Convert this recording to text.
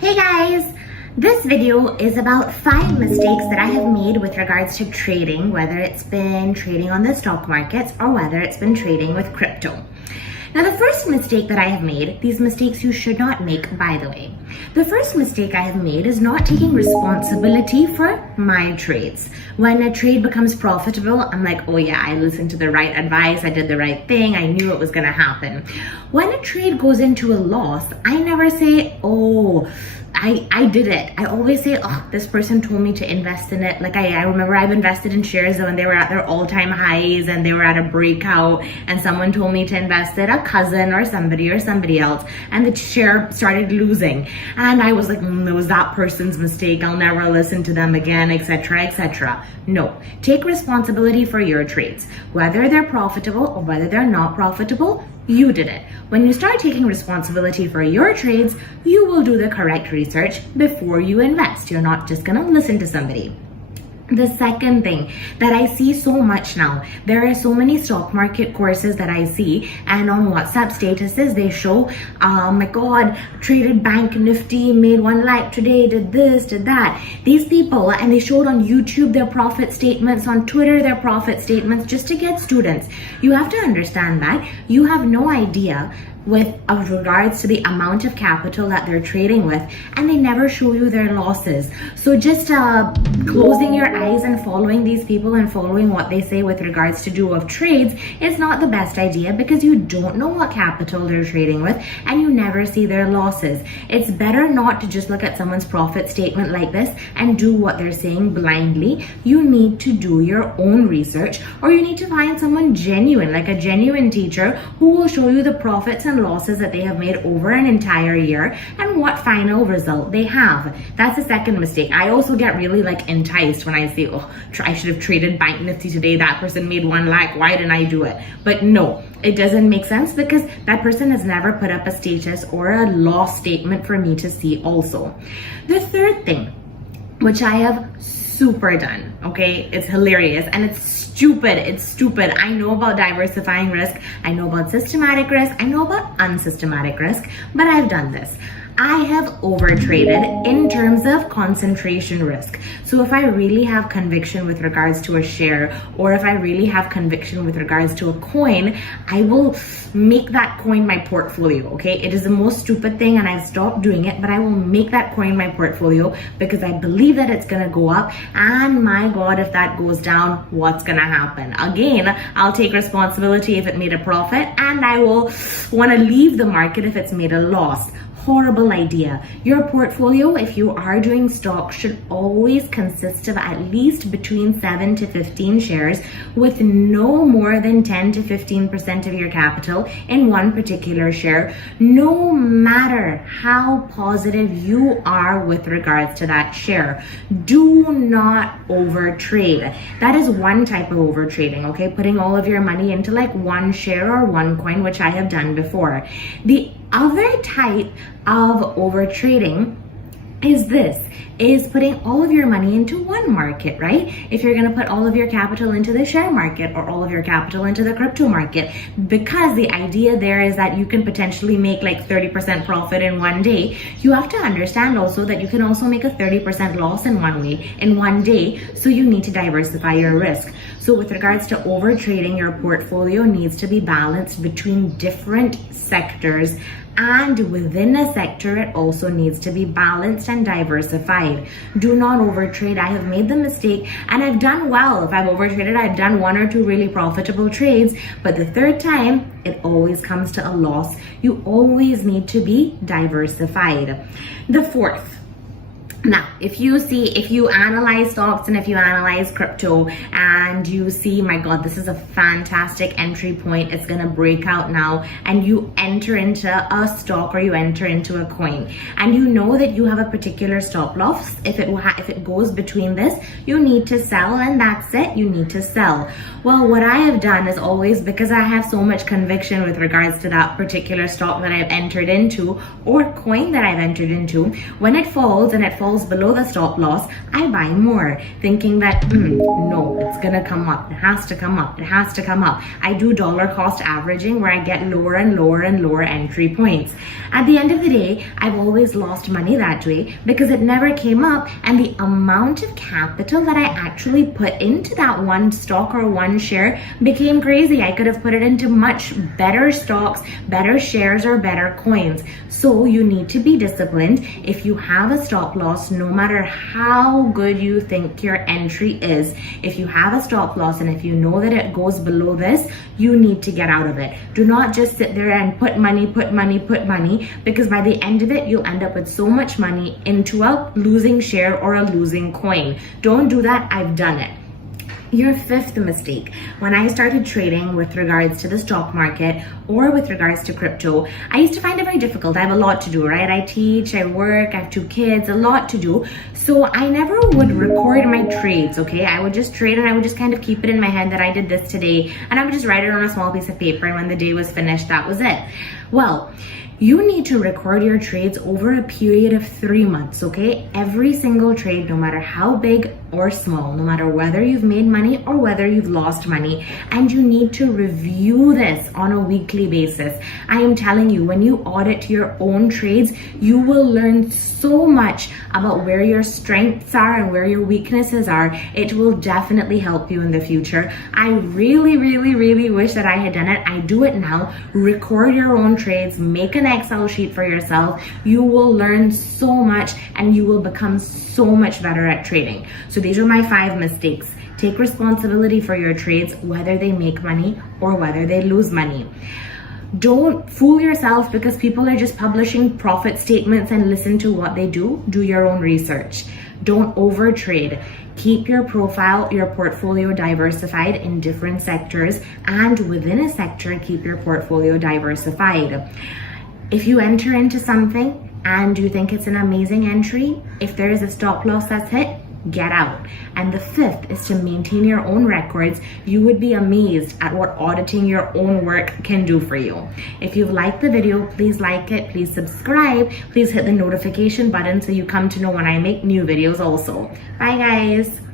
Hey guys! This video is about 5 mistakes that I have made with regards to trading, whether it's been trading on the stock markets or whether it's been trading with crypto. Now the first mistake that I have made, these mistakes you should not make by the way. The first mistake I have made is not taking responsibility for my trades. When a trade becomes profitable, I'm like, oh yeah, I listened to the right advice, I did the right thing, I knew it was gonna happen. When a trade goes into a loss, I never say, oh, I did it. I always say, oh, this person told me to invest in it. Like I remember I've invested in shares when they were at their all-time highs and they were at a breakout and someone told me to invest in a cousin or somebody else and the share started losing. And I was like, it was that person's mistake. I'll never listen to them again, etc., etc. No, take responsibility for your trades. Whether they're profitable or whether they're not profitable, you did it. When you start taking responsibility for your trades, you will do the correct research before you invest. You're not just gonna listen to somebody. The second thing that I see so much now, there are so many stock market courses that I see, and on WhatsApp statuses they show, oh my god, traded Bank Nifty, made 1 lakh today, did this, did that. These people, and they showed on YouTube their profit statements, on Twitter their profit statements, just to get students. You have to understand that you have no idea with regards to the amount of capital that they're trading with, and they never show you their losses. So just closing your eyes and following these people and following what they say with regards to do of trades is not the best idea, because you don't know what capital they're trading with and you never see their losses. It's better not to just look at someone's profit statement like this and do what they're saying blindly. You need to do your own research, or you need to find someone genuine, like a genuine teacher who will show you the profits and losses that they have made over an entire year and what final result they have. That's the second mistake. I also get really enticed when I say, oh, I should have traded Bank Nifty today, that person made 1 lakh, why didn't I do it? But no, it doesn't make sense, because that person has never put up a status or a loss statement for me to see also. The third thing, which I have super done, okay, it's hilarious and it's stupid. I know about diversifying risk, I know about systematic risk, I know about unsystematic risk, but I've done this. I have overtraded in terms of concentration risk. So if I really have conviction with regards to a share, or if I really have conviction with regards to a coin, I will make that coin my portfolio, okay? It is the most stupid thing and I've stopped doing it, but I will make that coin my portfolio because I believe that it's gonna go up, and my God, if that goes down, what's gonna happen? Again, I'll take responsibility if it made a profit, and I will wanna leave the market if it's made a loss. Horrible idea. Your portfolio, if you are doing stock, should always consist of at least between 7 to 15 shares with no more than 10 to 15% of your capital in one particular share, no matter how positive you are with regards to that share. Do not overtrade. That is one type of overtrading, okay? Putting all of your money into one share or one coin, which I have done before. The other type of overtrading is putting all of your money into one market, right? If you're going to put all of your capital into the share market or all of your capital into the crypto market, because the idea there is that you can potentially make 30% profit in one day, you have to understand also that you can also make a 30% loss in one day, so you need to diversify your risk. So with regards to overtrading, your portfolio needs to be balanced between different sectors, and within a sector it also needs to be balanced and diversified. Do not overtrade. I have made the mistake and I've done well. If I've overtraded, I've done 1 or 2 really profitable trades, but the third time it always comes to a loss. You always need to be diversified. The fourth, now, if you analyze stocks and if you analyze crypto and you see, my God, this is a fantastic entry point, it's gonna break out now, and you enter into a stock or you enter into a coin, and you know that you have a particular stop loss. If it goes between this, you need to sell, and that's it, you need to sell. Well, what I have done is always, because I have so much conviction with regards to that particular stock that I've entered into or coin that I've entered into, when it falls and it falls falls below the stop loss, I buy more, thinking that, no, it's gonna come up. It has to come up. It has to come up. I do dollar cost averaging where I get lower and lower and lower entry points. At the end of the day, I've always lost money that way because it never came up, and the amount of capital that I actually put into that one stock or one share became crazy. I could have put it into much better stocks, better shares, or better coins. So you need to be disciplined. If you have a stop loss, no matter how good you think your entry is, if you have a stop loss and if you know that it goes below this, you need to get out of it. Do not just sit there and put money, because by the end of it, you'll end up with so much money into a losing share or a losing coin. Don't do that. I've done it. Your fifth mistake. When I started trading with regards to the stock market or with regards to crypto, I used to find it very difficult. I have a lot to do, right? I teach, I work, I have 2 kids, a lot to do. So I never would record my trades, okay? I would just trade and I would just kind of keep it in my head that I did this today, and I would just write it on a small piece of paper, and when the day was finished, that was it. Well, you need to record your trades over a period of 3 months, okay? Every single trade, no matter how big or small, no matter whether you've made money or whether you've lost money, and you need to review this on a weekly basis. I am telling you, when you audit your own trades, you will learn so much about where your strengths are and where your weaknesses are. It will definitely help you in the future. I really wish that I had done it. I do it now. Record your own trades, make an Excel sheet for yourself. You will learn so much and you will become so much better at trading. So these are my 5 mistakes. Take responsibility for your trades, whether they make money or whether they lose money. Don't fool yourself because people are just publishing profit statements and listen to what they do. Do your own research. Don't overtrade. Keep your profile, your portfolio diversified in different sectors, and within a sector, keep your portfolio diversified. If you enter into something and you think it's an amazing entry, if there is a stop loss that's hit, get out. And the 5th is to maintain your own records. You would be amazed at what auditing your own work can do for you. If you've liked the video, please like it, please subscribe, please hit the notification button so you come to know when I make new videos also. Bye guys.